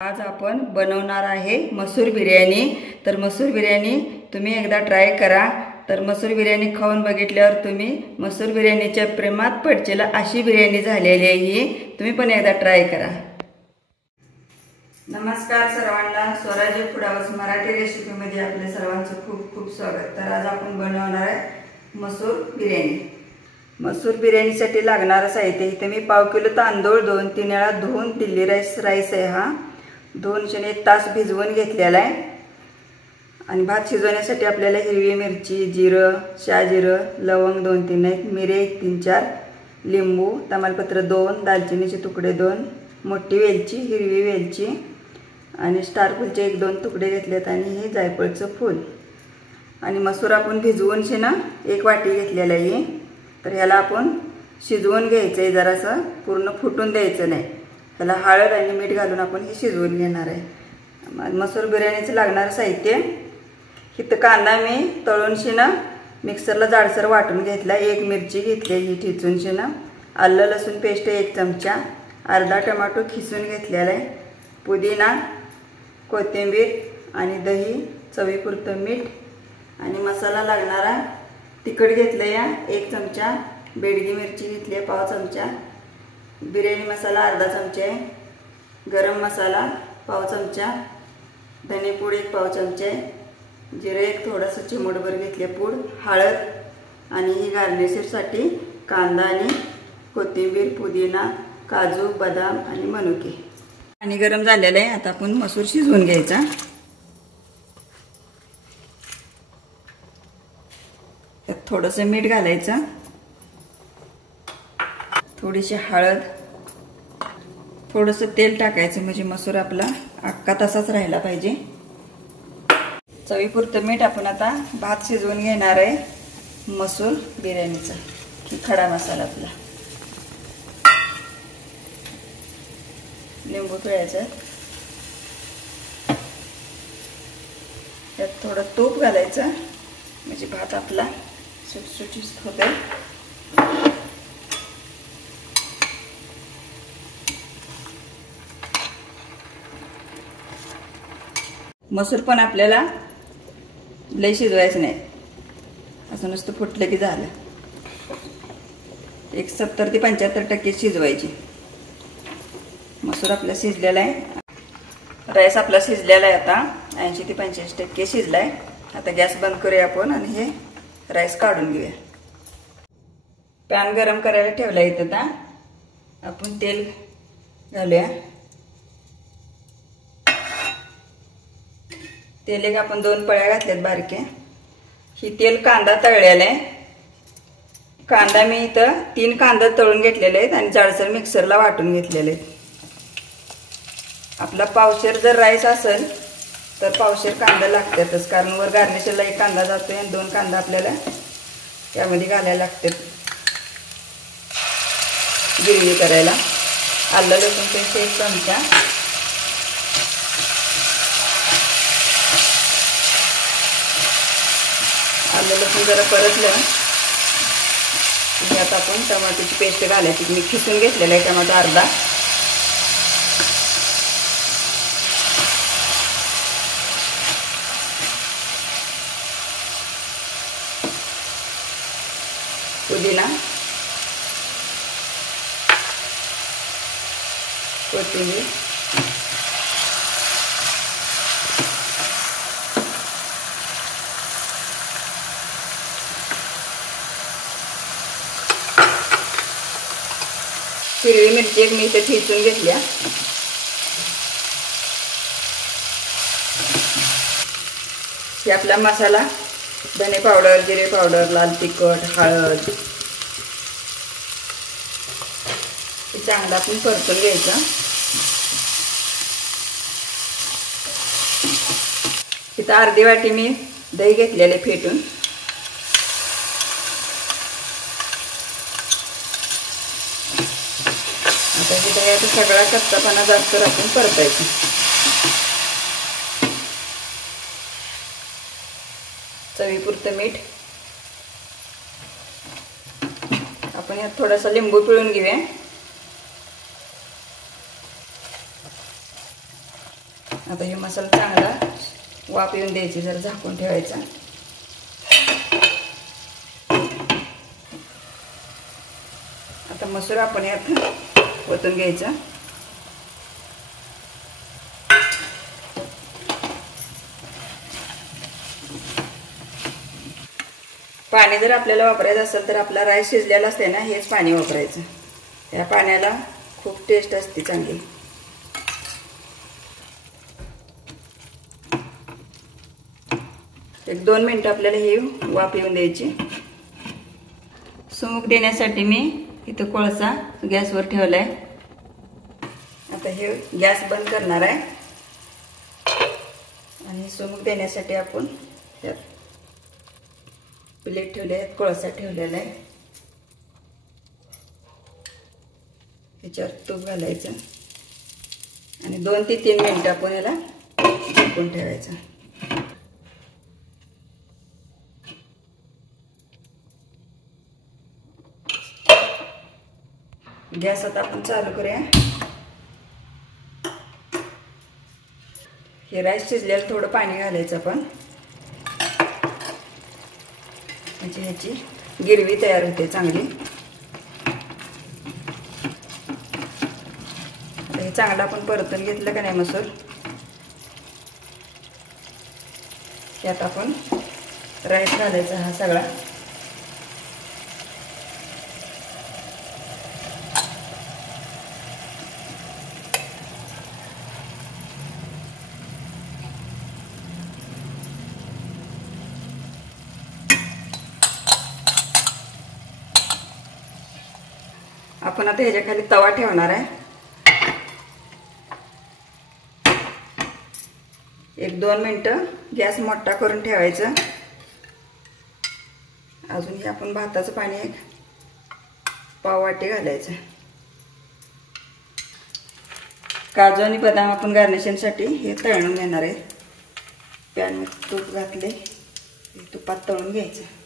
आज आपण बनवणार आहे मसूर बिर्याणी। तर मसूर बिर्याणी तुम्ही एकदा ट्राय करा। तर मसूर बिर्याणी खाऊन बघितल्यावर तुम्ही मसूर बिर्याणीच्या प्रेमात पडचेला अशी बिर्याणी झालेली आहे। तुम्ही पण एकदा ट्राय करा। नमस्कार सर्वांना, स्वराज्य फूड हाऊस मराठी रेसिपी मध्ये आपले सर्वांचं खूप खूप स्वागत। तर आज आपण बनवणार आहे मसूर बिर्याणी। मसूर बिर्याणीसाठी लागणारे साहित्य इथे मी पाव किलो तांदूळ 2-3 वेळा धुवून दिल्ली राईस आहे हा 2-1 तास भिजवून घेतलेला आहे। आणि भात शिजवण्यासाठी आपल्याला हिरवी मिरची, जिरं, शाजिरं, लवंग 2-3 आहेत, मिरे 1-3-4, लिंबू, तमालपत्र 2, दालचिनीचे तुकडे 2, मोठी वेलची, हिरवी वेलची आणि स्टार फूलचे 1-2 तुकडे घेतलेत आणि हे जायफळचं फूल। आणि मसूर आपण भिजवून शेना 1 वाटी घेतलेला आहे। तर ह्याला आपण शिजवून घ्यायचं आहे, जरासं पूर्ण फुटून द्यायचं नाही। ह्याला हळद आणि मीठ घालून आपण हे शिजवून घेणार आहे। मसूर बिर्याणीचं लागणारं साहित्य इथं कांदा मी तळून शेना मिक्सरला जाडसर वाटून घेतला, 1 मिरची घेतली ही ठेचून शेना, आलं लसूण पेस्ट 1 चमचा, अर्धा टमाटो खिसून घेतलेला आहे, पुदिना, कोथिंबीर आणि दही, चवीपुरतं मीठ आणि मसाला लागणारा तिखट घेतलं या 1 चमचा, बेडगी मिरची घेतली आहे पाव चमचा, बिर्याणी मसाला अर्धा चमचा आहे, गरम मसाला पाव चमचा, धने पूड 1 पाव चमचा आहे, जिरे 1 थोडंसं चिमूटभर घेतले पूड, हळद आणि ही गार्निशसाठी कांदा आणि कोथिंबीर, पुदिना, काजू, बदाम आणि मनुके। आणि गरम झालेलं आहे, आता आपण मसूर शिजवून घ्यायचा। त्यात थोडंसं मीठ घालायचं, थोडीशी हळद, थोडंसं तेल टाकायचं म्हणजे मसूर आपला अख्खा तसाच राहिला पाहिजे। चवीपुरतं मीठ। आपण आता भात शिजवून घेणार आहे मसूर बिर्याणीचा, की खडा मसाला आपला, लिंबू पिळायचं, त्यात थोडं तूप घालायचं म्हणजे भात आपला सुटसुटीत होते। मसूर पण आपल्याला लय शिजवायचं नाही, असं नुसतं फुटलं की झालं। 70 ते 75% शिजवायची। मसूर आपला शिजलेला आहे, राईस आपला शिजलेला आहे, आता 80 ते 85% शिजलाय। आता गॅस बंद करूया आपण आणि हे राईस काढून घेऊया। पॅन गरम करायला ठेवला इथं, आता आपण तेल घालूया। तेल एक आपण 2 पळ्या घातल्यात बारक्या। ही तेल कांदा तळलेला आहे, कांदा मी इथं 3 कांदा तळून घेतलेले आहेत आणि जाडसर मिक्सरला वाटून घेतलेले आहेत। आपला पावशेर जर राईस असेल तर पावशेर कांदा लागतातच, कारण वर गार्निशला 1 कांदा जातोय आणि 2 कांदा आपल्याला त्यामध्ये घालायला लागतात गिरवी करायला। आलं लसूण पेस्ट 1 चमचा, आलं लसूण जरा परतलं की आता आपण टमाटोची पेस्ट घालायची, मी खिसून घेतलेला आहे टमाटो अर्धा, पुदिना, कोथिंबीर, हिरवी मिरची 1 मी इथे ठेचून घेतल्या, हे आपला मसाला, धने पावडर, जिरे पावडर, लाल तिखट, हळद, हे चांगलं आपण परतून घ्यायचं। इथं अर्धी वाटी मी दही घेतलेले फेटून, आता हे दह्याचा सगळा कच्चापणा जास्त आपण परतायचं। चवीपुरतं मीठ, आपण यात थोडासा लिंबू पिळून घेऊया। आता हे मसाला चांगला वाफ येऊन द्यायची, जरा झाकून ठेवायचा. आता मसूर आपण यात ओतून घ्यायचा. पाणी जर आपल्याला वापरायचं असेल तर आपला राईस शिजलेला असते ना, हेच पाणी वापरायचं. या पाण्याला खूप टेस्ट असते चांगली. एक 2 मिनिटं आपल्याला हे वाफ येऊन द्यायची. सुमुक देण्यासाठी मी इथं कोळसा गॅसवर ठेवलाय. आता हे गॅस बंद करणार आहे आणि सुमुक देण्यासाठी आपण त्यात प्लेट ठेवली आहे, कोळसा ठेवलेला आहे. त्याच्यावर तूप घालायचं आणि 2 ते 3 मिनिटं आपण याला झाकून ठेवायचं. गॅस आता आपण चालू करूया. हे राईस शिजलेलं थोडं पाणी घालायचं आपण, म्हणजे ह्याची गिरवी तयार होते चांगली. हे चांगलं आपण परतून घेतलं का नाही मसूर, त्यात आपण राईस घालायचा हा सगळा. आपण आता ह्याच्या खाली तवा ठेवणार आहे. 1-2 मिनिटं गॅस मोठा करून ठेवायचं. अजून हे आपण भाताचं पाणी 1 पाव वाटी घालायचं. काजू आणि बदाम आपण गार्निशिंगसाठी हे तळून घेणार आहे. पॅनमध्ये तूप घातले, तुपात तळून घ्यायचं.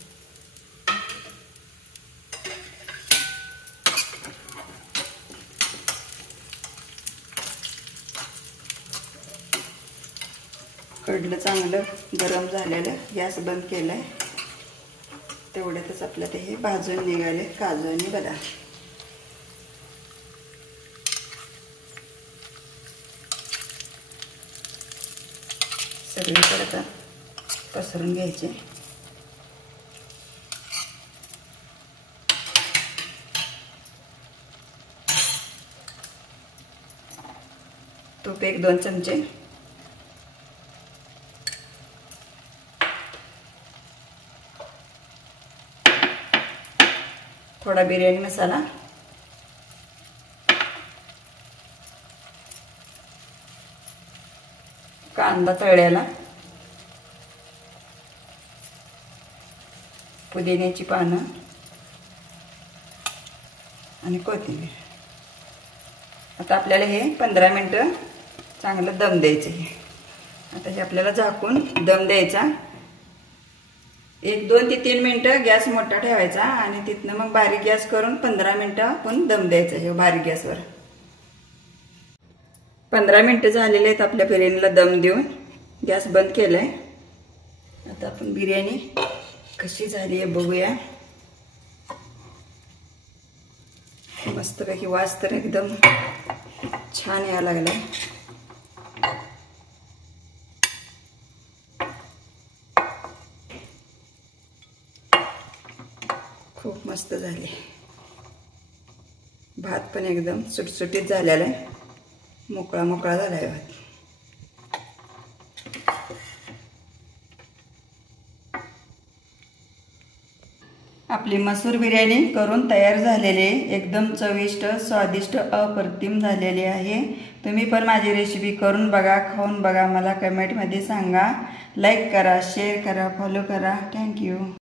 कडलं चांगलं गरम झालेलं, गॅस बंद केलाय. तेवढ्यातच आपलं हे भाजून निघाले काजू आणि बदाम. सगळीकडे आता पसरून घ्यायचे. तूप 1-2 चमचे, थोडा बिर्याणी मसाला, कांदा तळलेला, पुदिन्याची पानं आणि कोथिंबीर. आता आपल्याला हे 15 मिनिटं चांगलं दम द्यायचं. आता हे आपल्याला झाकून दम द्यायचा. 1-2 ते 3 मिनिटं गॅस मोठा ठेवायचा आणि तिथनं मग बारीक गॅस करून 15 मिनिटं आपण दम द्यायचा हे बारीक गॅसवर. 15 मिनिटं झालेले आहेत आपल्या बिर्याणीला दम देऊन. गॅस बंद केलाय. आता आपण बिर्याणी कशी झाली आहे बघूया. मस्तपैकी वास तर एकदम छान यायला लागलाय. खूप मस्त झाली. भात पण एकदम सुटसुटीत झालेला आहे, मोकळा मोकळा झालाय भात. आपली मसूर बिर्याणी करून तयार झालेली, एकदम चविष्ट, स्वादिष्ट, अप्रतिम झालेली आहे. तुम्ही पण माझी रेसिपी करून बघा, खाऊन बघा, मला कमेंटमध्ये सांगा. लाईक करा, शेअर करा, फॉलो करा. थँक्यू.